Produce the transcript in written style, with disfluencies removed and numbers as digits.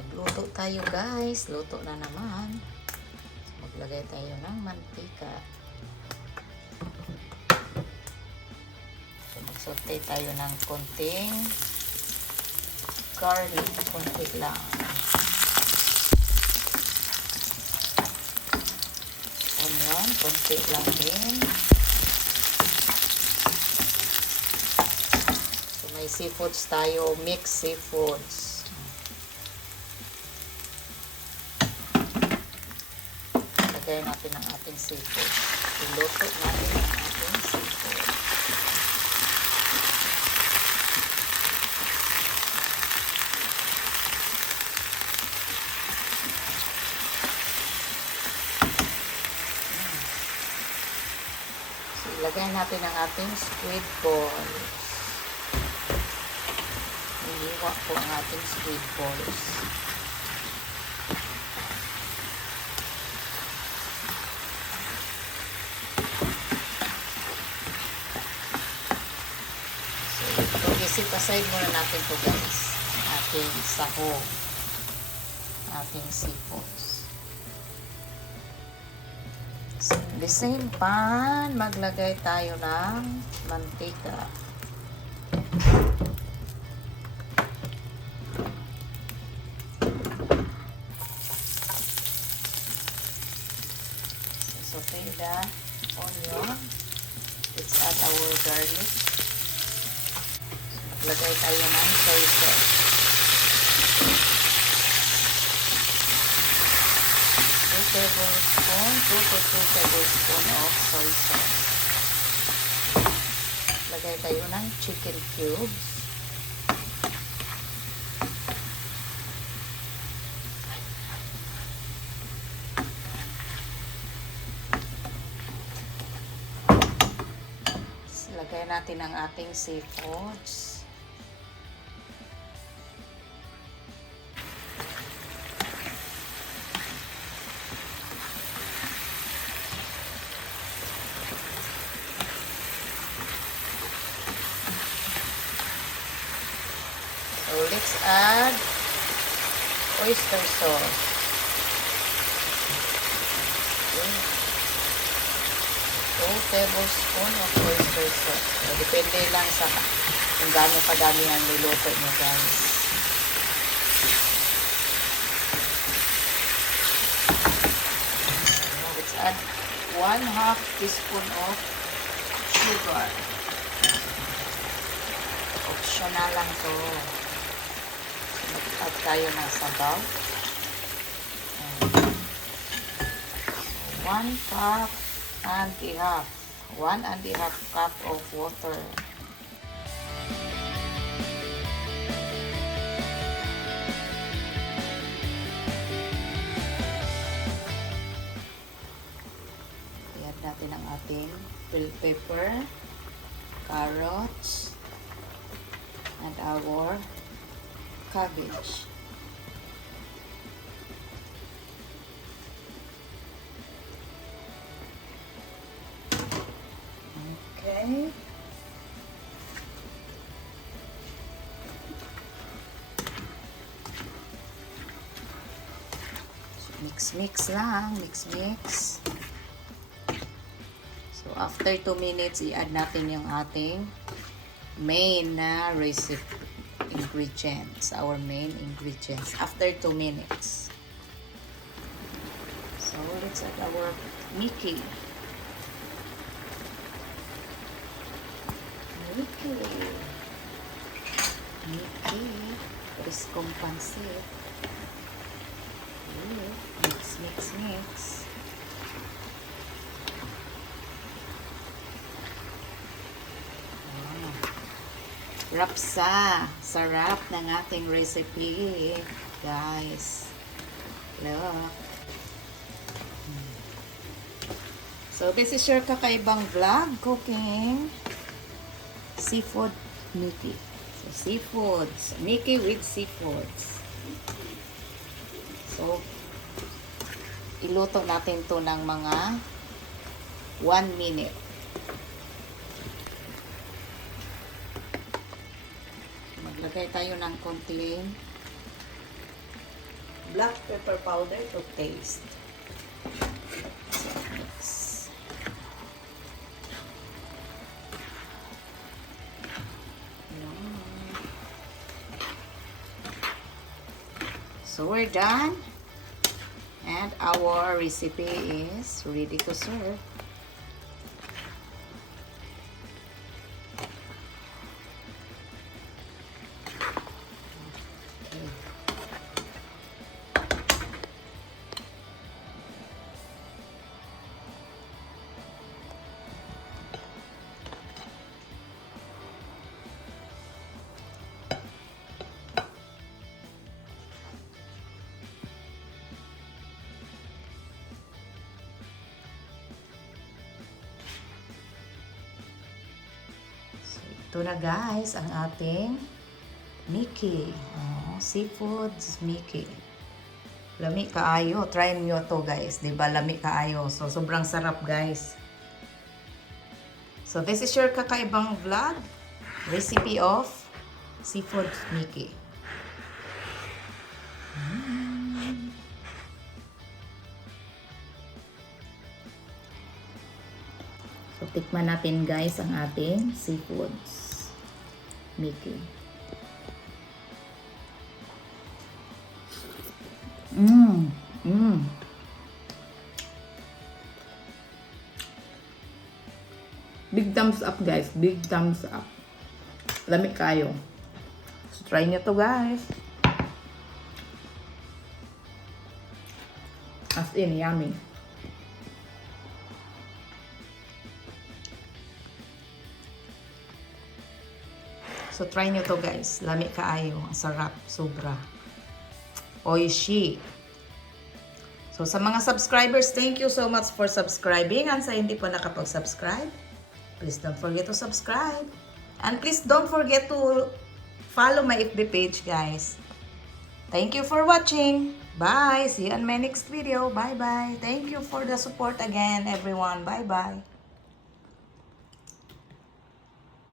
Magluto tayo guys. Luto na naman. Maglagay tayo ng mantika. So, magsaute tayo ng konting garlic. Konti lang. Onion. Konti lang din. So, may seafoods tayo. Mixed seafoods. Lagay natin ang ating seafood. Iluto natin ang ating seafood. So, ilagay natin ang ating squid balls. Iniwa po ang ating squid balls. Isit aside muna natin to guys. Ating sahog. Ating seafoods. So, in the same pan, maglagay tayo ng mantika. So, saute the onion. Let's add our garlic. Lagay tayo ng soy sauce. 2 to 3 tablespoon of soy sauce. Lagay tayo ng chicken cubes. Lagay natin ang ating seafoods. So, let's add oyster sauce. Okay. 2 tablespoons of oyster sauce. So, depende lang sa kung gaano kadami ang niluto nyo guys. So, let's add 1/2 teaspoon of sugar. Optional lang to. Mag-add tayo ng sabaw. 1 cup and a half. 1.5 cup of water. I-add natin ang ating bell pepper, carrots, and our cabbage. Okay. So, mix lang. Mix. So, after 2 minutes, i-add natin yung ating main na recipe ingredients. Our main ingredients. After 2 minutes. So, let's add our Miki. Miki. Riskong pansit. Mix. Rapsa. Sarap ng ating recipe. Guys. Look. So, this is your Kaka'EVAng vlog cooking seafood Miki. So, seafoods. Miki with seafoods. So, iluto natin to ng mga 1 minute. Maglagay tayo ng konting black pepper powder to taste. So, mix. So we're done. And our recipe is ready to serve. Ito na guys, ang ating Miki. Seafood Miki. Lami kaayo. Try nyo to guys. Diba? Lami kaayo. So, sobrang sarap guys. So, this is your Kaka'EVAng vlog. Recipe of Seafood Miki. So, tikman natin guys ang ating seafoods Miki. Big thumbs up guys. Big thumbs up. Lamig kayo. So, try nyo to guys. As in, yummy. So, try nyo to guys. Lami kaayo. Ang sarap. Sobra. Oishi. So, sa mga subscribers, thank you so much for subscribing. And sa hindi pa nakapag-subscribe, please don't forget to subscribe. And please don't forget to follow my FB page, guys. Thank you for watching. Bye. See you on my next video. Bye-bye. Thank you for the support again, everyone. Bye-bye.